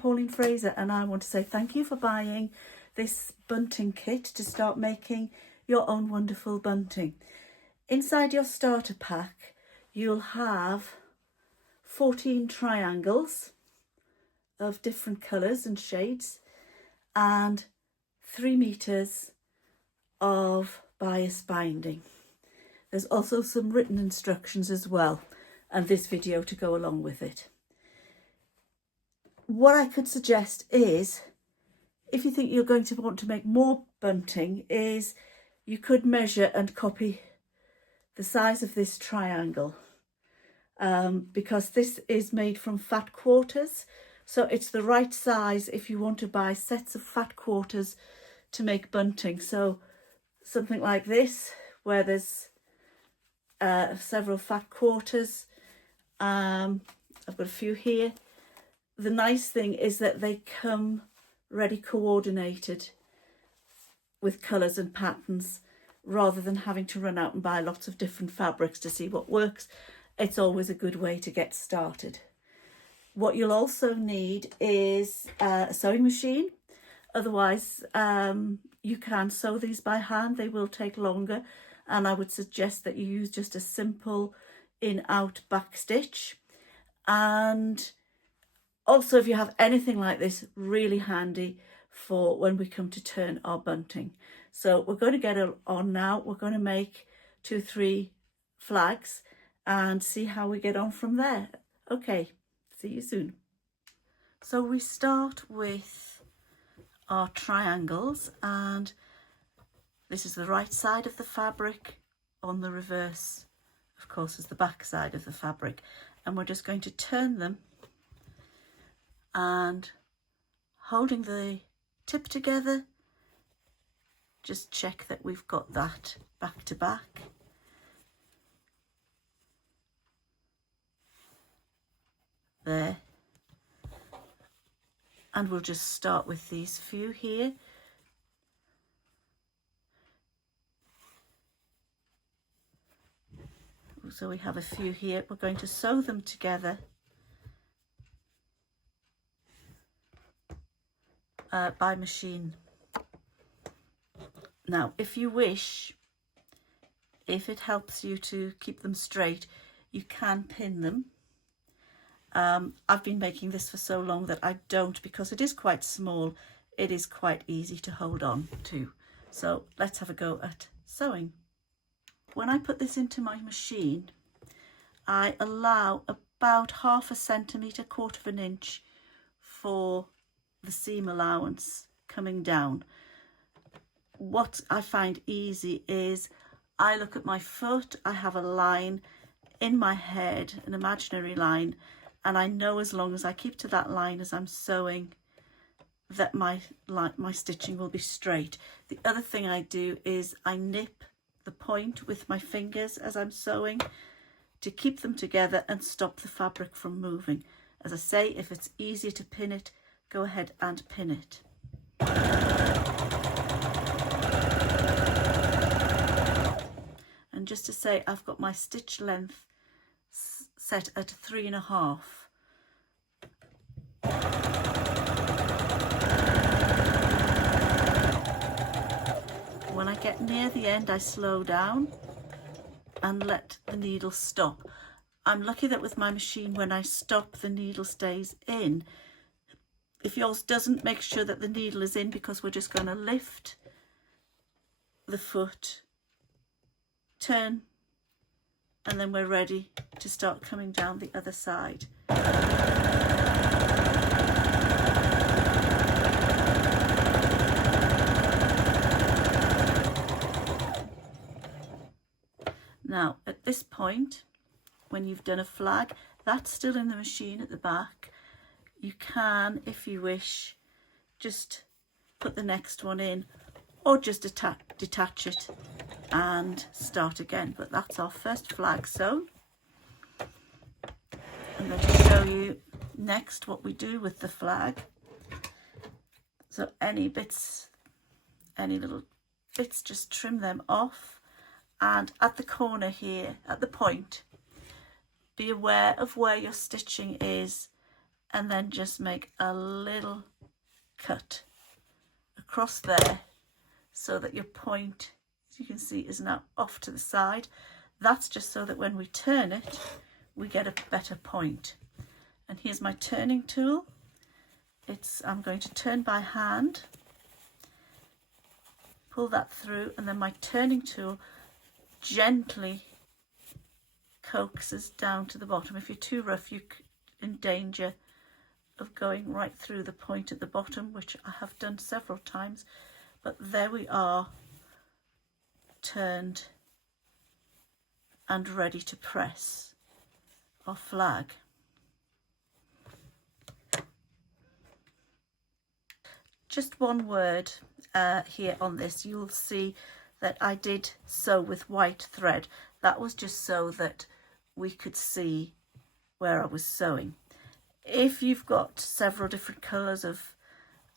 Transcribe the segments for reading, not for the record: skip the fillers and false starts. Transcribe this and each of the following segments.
Pauline Fraser, and I want to say thank you for buying this bunting kit to start making your own wonderful bunting. Inside your starter pack, you'll have 14 triangles of different colours and shades and 3 meters of bias binding. There's also some written instructions as well, and this video to go along with it. What I could suggest is, if you think you're going to want to make more bunting, is you could measure and copy the size of this triangle, because this is made from fat quarters, so it's the right size if you want to buy sets of fat quarters to make bunting. So something like this, where there's several fat quarters. I've got a few here. The nice thing is that they come ready coordinated with colours and patterns, rather than having to run out and buy lots of different fabrics to see what works. It's always a good way to get started. What you'll also need is a sewing machine. Otherwise, you can sew these by hand. They will take longer, and I would suggest that you use just a simple in-out back stitch. And also, if you have anything like this, really handy for when we come to turn our bunting. So we're going to get on now. We're going to make 2-3 flags and see how we get on from there. Okay, see you soon. So we start with our triangles, and this is the right side of the fabric. On the reverse, of course, is the back side of the fabric, and we're just going to turn them, and holding the tip together, just check that we've got that back to back. There. And we'll just start with these few here. So we have a few here. We're going to sew them together by machine. Now, if you wish, if it helps you to keep them straight, you can pin them. I've been making this for so long that I don't, because it is quite small. It is quite easy to hold on to. So let's have a go at sewing. When I put this into my machine, I allow about 1/2 centimetre, 1/4 inch for the seam allowance coming down. What I find easy is I look at my foot, I have a line in my head, an imaginary line, and I know as long as I keep to that line as I'm sewing, that my stitching will be straight. The other thing I do is I nip the point with my fingers as I'm sewing to keep them together and stop the fabric from moving. As I say, if it's easier to pin it, go ahead and pin it. And just to say, I've got my stitch length set at 3.5. When I get near the end, I slow down and let the needle stop. I'm lucky that with my machine, when I stop, the needle stays in. If yours doesn't, make sure that the needle is in, because we're just going to lift the foot, turn, and then we're ready to start coming down the other side. Now, at this point, when you've done a flag, that's still in the machine at the back. You can, if you wish, just put the next one in, or just detach it and start again. But that's our first flag sewn. I'm going to show you next what we do with the flag. So any little bits, just trim them off. And at the corner here, at the point, be aware of where your stitching is and then just make a little cut across there so that your point, as you can see, is now off to the side. That's just so that when we turn it, we get a better point. And here's my turning tool. I'm going to turn by hand, pull that through, and then my turning tool gently coaxes down to the bottom. If you're too rough, you're in danger of going right through the point at the bottom, which I have done several times. But there we are, turned and ready to press our flag. Just one word here on this. You'll see that I did sew with white thread. That was just so that we could see where I was sewing. If you've got several different colours of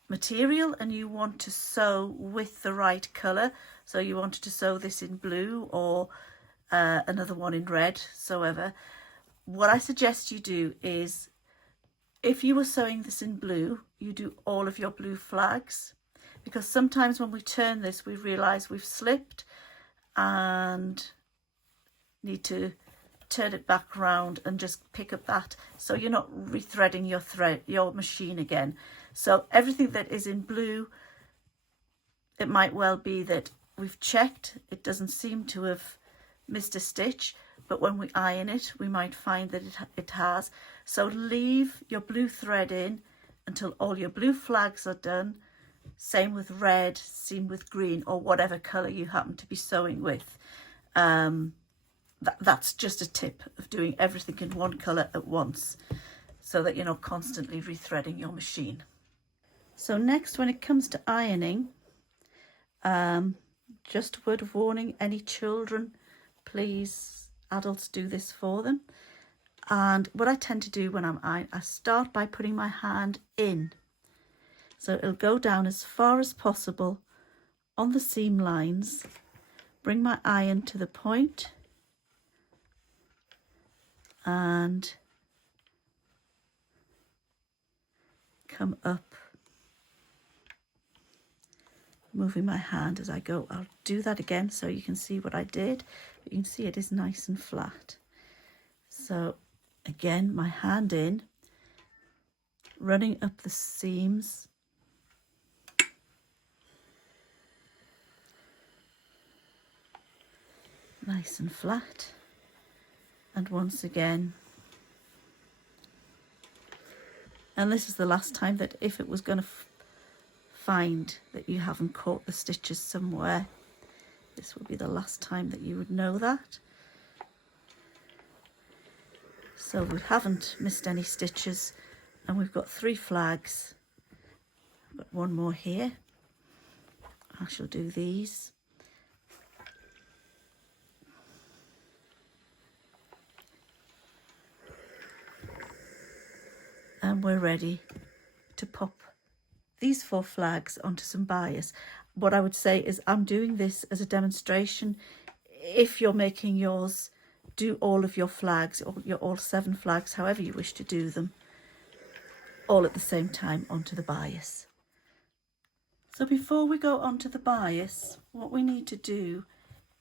material and you want to sew with the right colour, so you wanted to sew this in blue or another one in red, so ever, what I suggest you do is, if you were sewing this in blue, you do all of your blue flags, because sometimes when we turn this we realise we've slipped and need to turn it back around and just pick up that, so you're not rethreading your machine again. So everything that is in blue, it might well be that we've checked, it doesn't seem to have missed a stitch, but when we iron it we might find that it has. So leave your blue thread in until all your blue flags are done. Same with red, same with green, or whatever colour you happen to be sewing with. That's just a tip of doing everything in one colour at once, so that you're not constantly rethreading your machine. So next, when it comes to ironing, just a word of warning, any children, please, adults do this for them. And what I tend to do when I'm ironing, I start by putting my hand in. So it'll go down as far as possible on the seam lines, bring my iron to the point, and come up, moving my hand as I go. I'll do that again so you can see what I did. You can see it is nice and flat. So again, my hand in, running up the seams, nice and flat, and once again. And this is the last time that if it was going to find that you haven't caught the stitches somewhere, this would be the last time that you would know that. So we haven't missed any stitches, and we've got 3 flags. I've got one more here. I shall do these. And we're ready to pop these 4 flags onto some bias. What I would say is I'm doing this as a demonstration. If you're making yours, do all of your flags, or all 7 flags, however you wish to do them, all at the same time onto the bias. So before we go onto the bias, what we need to do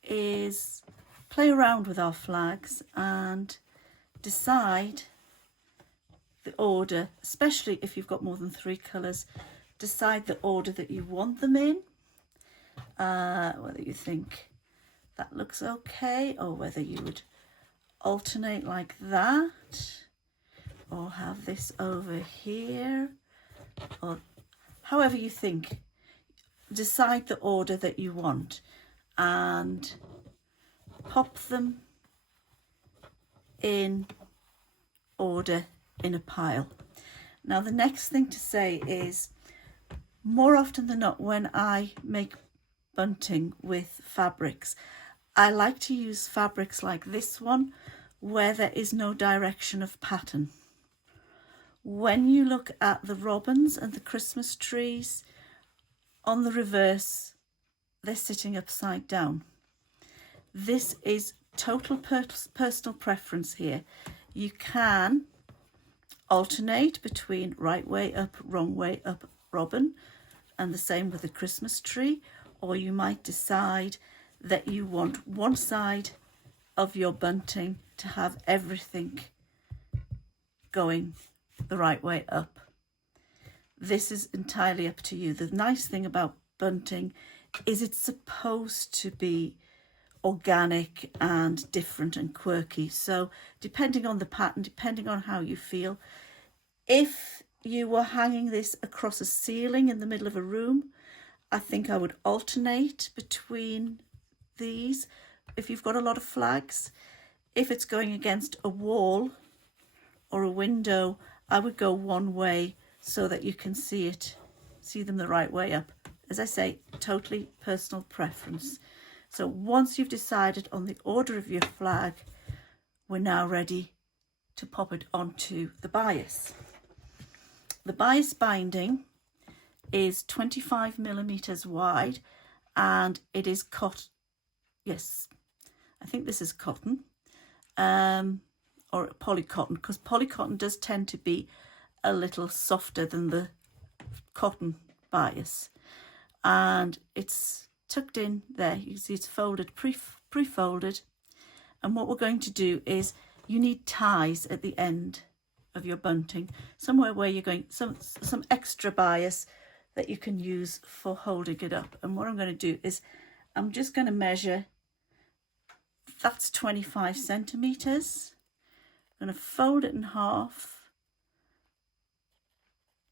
is play around with our flags and decide the order, especially if you've got more than 3 colours, decide the order that you want them in, whether you think that looks okay, or whether you would alternate like that, or have this over here, or however you think. Decide the order that you want and pop them in order in a pile. Now the next thing to say is, more often than not, when I make bunting with fabrics, I like to use fabrics like this one where there is no direction of pattern. When you look at the robins and the Christmas trees on the reverse, they're sitting upside down. This is total personal preference here. You can alternate between right way up, wrong way up robin, and the same with the Christmas tree, or you might decide that you want one side of your bunting to have everything going the right way up. This is entirely up to you. The nice thing about bunting is it's supposed to be organic and different and quirky. So depending on the pattern, depending on how you feel, if you were hanging this across a ceiling in the middle of a room, I think I would alternate between these. If you've got a lot of flags, if it's going against a wall or a window, I would go one way so that you can see them the right way up. As I say, totally personal preference. So once you've decided on the order of your flag, we're now ready to pop it onto the bias. The bias binding is 25 millimeters wide, and it is cotton. Yes, I think this is cotton, or polycotton, because polycotton does tend to be a little softer than the cotton bias. And it's tucked in there. You can see it's folded, pre-folded. And what we're going to do is, you need ties at the end of your bunting, somewhere where you're going, some extra bias that you can use for holding it up. And what I'm going to do is, I'm just going to measure, that's 25 centimeters. I'm going to fold it in half,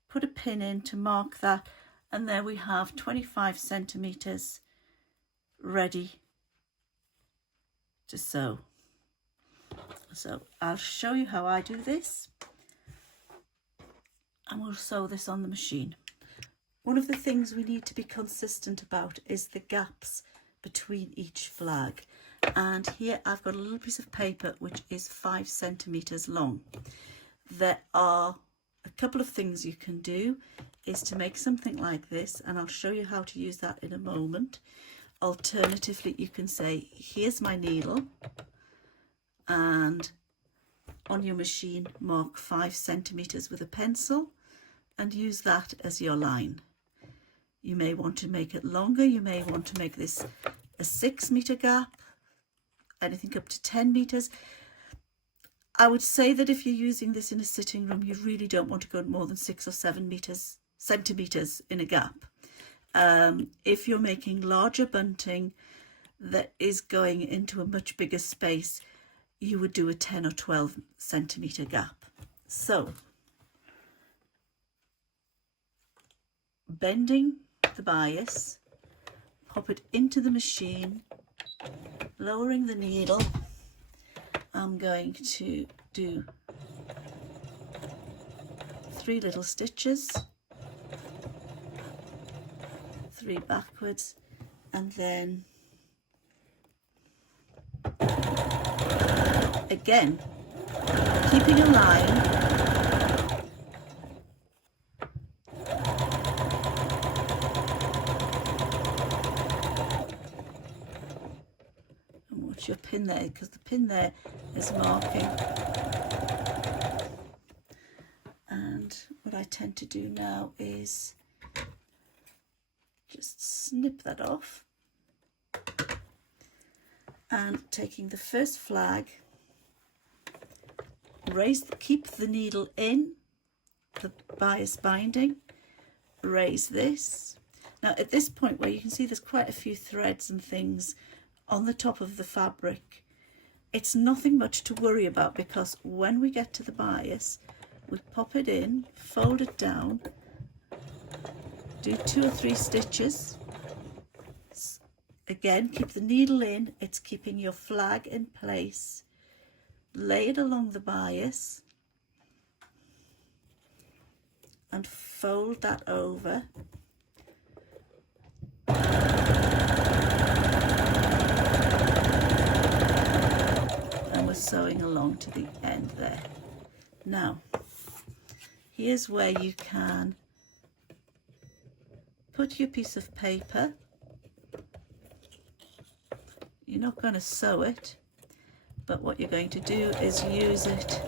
put a pin in to mark that, and there we have 25 centimeters ready to sew. So I'll show you how I do this, and we'll sew this on the machine. One of the things we need to be consistent about is the gaps between each flag. And here I've got a little piece of paper which is 5 centimeters long. There are a couple of things you can do, is to make something like this, and I'll show you how to use that in a moment. Alternatively, you can say, here's my needle, and on your machine mark 5 centimeters with a pencil and use that as your line. You may want to make it longer, you may want to make this a 6 meter gap, anything up to 10 meters. I would say that if you're using this in a sitting room, you really don't want to go more than 6 or 7 centimeters in a gap. If you're making larger bunting that is going into a much bigger space, you would do a 10 or 12 centimeter gap. So, bending the bias, pop it into the machine, lowering the needle. I'm going to do 3 little stitches, 3 backwards, and then again keeping a line, and watch your pin there, because the pin there is marking. And what I tend to do now is just snip that off, and taking the first flag, keep the needle in the bias binding, raise this. Now at this point, where you can see there's quite a few threads and things on the top of the fabric, it's nothing much to worry about, because when we get to the bias, we pop it in, fold it down, do 2 or 3 stitches. Again, keep the needle in, it's keeping your flag in place. Lay it along the bias and fold that over. And we're sewing along to the end there. Now, here's where you can put your piece of paper. You're not going to sew it, but what you're going to do is use it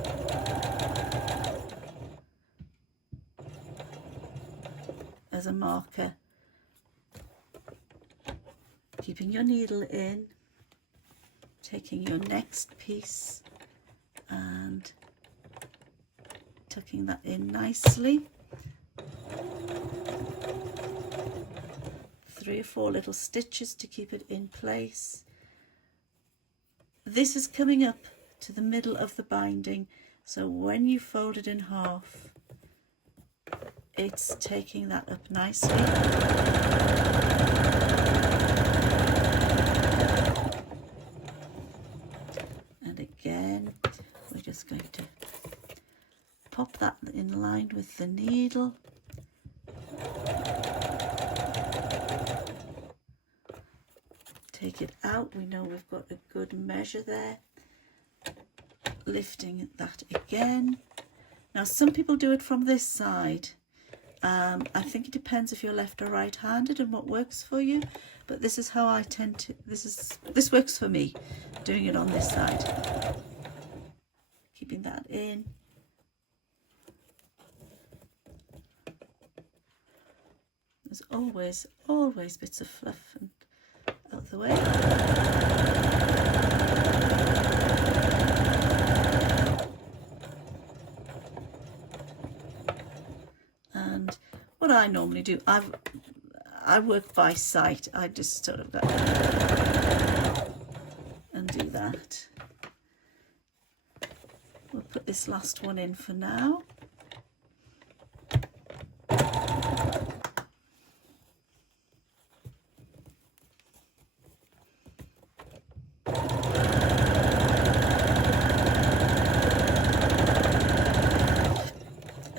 as a marker. Keeping your needle in, taking your next piece and tucking that in nicely. 3 or 4 little stitches to keep it in place. This is coming up to the middle of the binding, so when you fold it in half, it's taking that up nicely. And again, we're just going to pop that in line with the needle. Take it out, we know we've got a good measure there. Lifting that again. Now some people do it from this side. I think it depends if you're left or right-handed and what works for you, but this is how I tend to, this works for me, doing it on this side. Keeping that in. There's always bits of fluff and out of the way. And what I normally do, I work by sight. I just sort of go and do that. We'll put this last one in for now.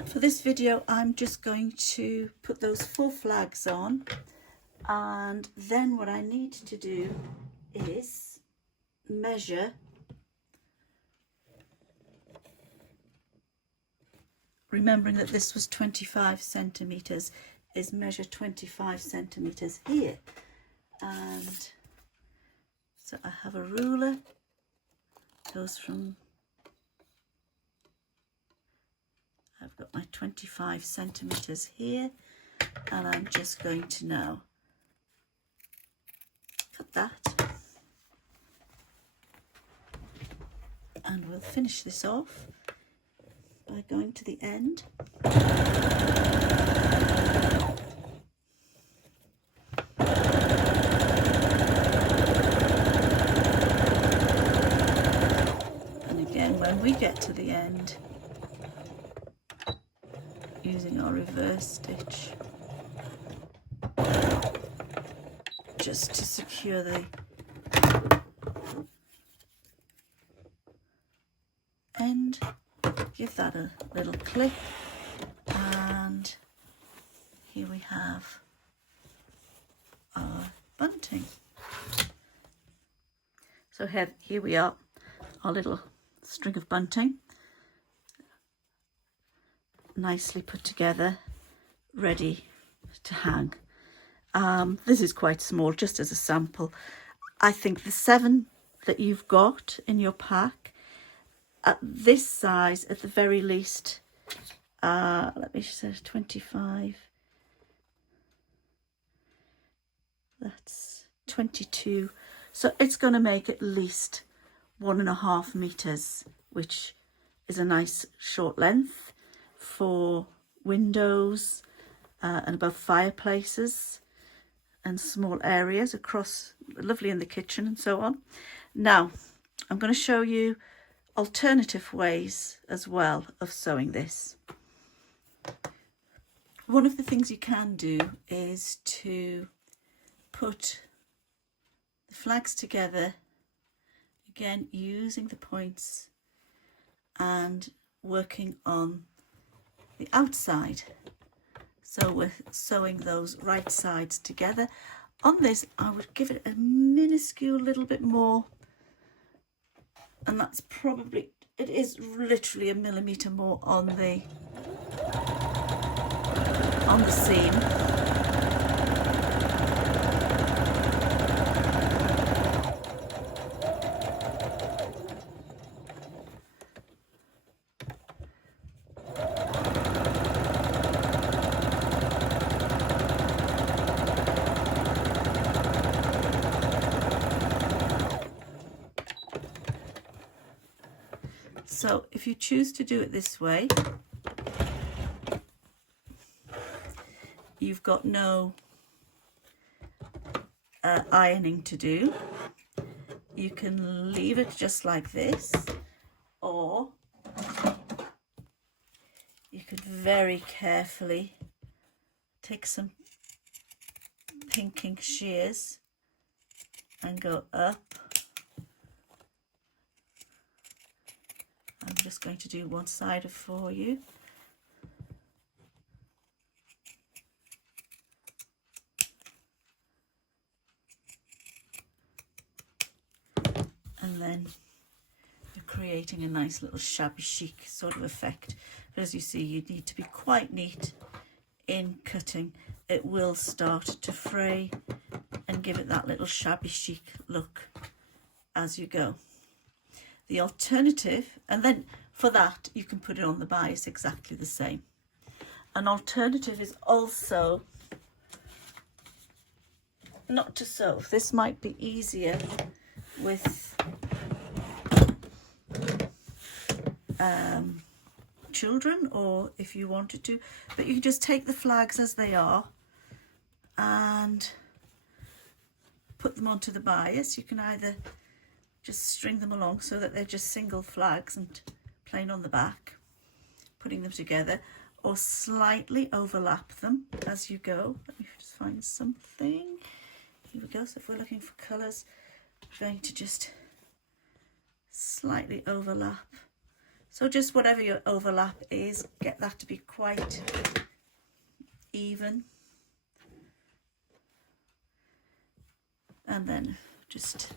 For this video, I'm just going to put those 4 flags on, and then what I need to do is measure remembering that this was 25 centimeters, is measure 25 centimeters here. And so I have a ruler, goes from, I've got my 25 centimeters here, and I'm just going to now cut that, and we'll finish this off by going to the end. And again, when we get to the end, using our reverse stitch just to secure the end, give that a little click, and here we have our bunting. So here we are, our little string of bunting, nicely put together, ready to hang. This is quite small, just as a sample. I think the 7 that you've got in your pack at this size, at the very least, let me say 25, that's 22, so it's going to make at least 1.5 meters, which is a nice short length for windows and above fireplaces and small areas across, lovely in the kitchen and so on. Now I'm going to show you alternative ways as well of sewing this. One of the things you can do is to put the flags together, again using the points and working on the outside. So we're sewing those right sides together. On this, I would give it a minuscule little bit more, and that's probably, it is literally a millimetre more on the seam. So if you choose to do it this way, you've got no ironing to do. You can leave it just like this, or you could very carefully take some pinking shears and go up. I'm just going to do one side for you. And then you're creating a nice little shabby chic sort of effect. But as you see, you need to be quite neat in cutting. It will start to fray and give it that little shabby chic look as you go. The alternative, and then for that you can put it on the bias exactly the same. An alternative is also not to sew. This might be easier with children, or if you wanted to, but you can just take the flags as they are and put them onto the bias. You can either just string them along so that they're just single flags and plain on the back, putting them together, or slightly overlap them as you go. Let me just find something. Here we go. So if we're looking for colours, we're going to just slightly overlap. So just whatever your overlap is, get that to be quite even. And then just,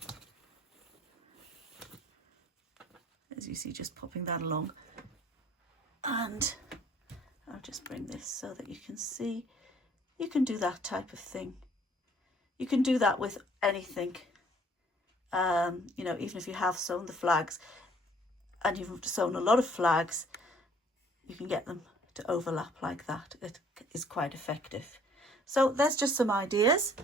as you see, just popping that along. And I'll just bring this so that you can see. You can do that type of thing. You can do that with anything. You know, even if you have sewn the flags and you've sewn a lot of flags, you can get them to overlap like that. It is quite effective. So there's just some ideas.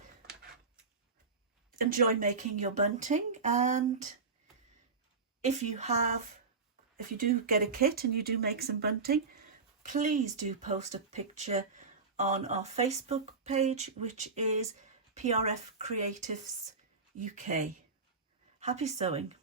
Enjoy making your bunting, and if you do get a kit and you do make some bunting, please do post a picture on our Facebook page, which is PRF Creatives UK. Happy sewing.